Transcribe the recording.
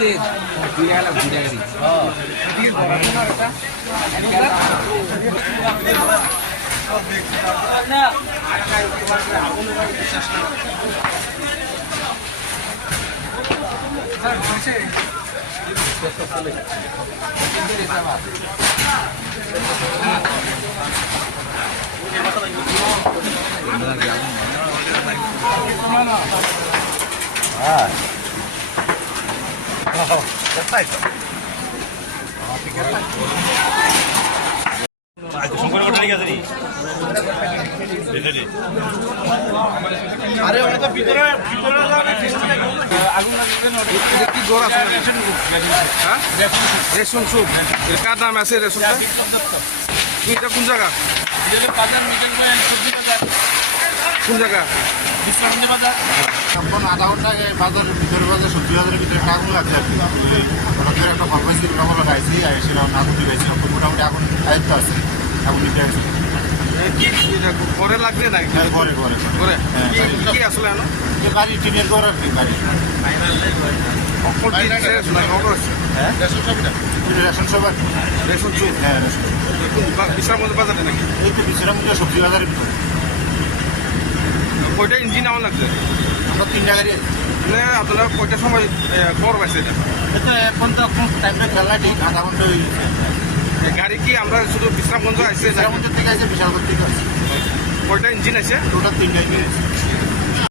তেল 2 টাকা লাভ 2 টাকা দিই perfetto. আরে ওটা তো ভিতরে আগুন এটা কি গড় আছে হ্যাঁ রেশন সুপ এর কার দাম আছে রেশনটা এটা কোন জায়গা কোন জায়গা এখন আধা ঘন্টা বাজারের ভিতরে বাজার সবজি বাজারের ভিতরে একটা আগুন লাগছে আর কি হঠাৎ করে একটা ভালো পাইছি আমরা খাইছি সেটা আগুন দিয়েছি মোটামুটি আগুন দায়িত্ব আছে আগুন দিতে আছে ঘরে লাগবে না ঘরে ঘরে ঘরে কি আসলে বাড়ি টিনের ঘর আর কি বাড়ি রেশন সবার রেশন চুপ হ্যাঁ রেশন বিশ্রামগঞ্জ বাজারে নাকি এই তো বিশ্রামগঞ্জ সবজি বাজারের ভিতরে কয়টা ইঞ্জিন আমার লাগছে আমরা 3টা গাড়ি মানে আপনারা কয়টার সময় খবর পাইছে এটা তো এখন তো টাইমটা খেলা ঠিক আধা ঘন্টা হয়ে গেছে গাড়ি কি আমরা শুধু বিশ্রামগঞ্জ আসছে বিশ্রামগঞ্জের থেকে আছে বিশালগড় থেকে আছে কয়টা ইঞ্জিন আছে টোটাল 3টা ইঞ্জিন আছে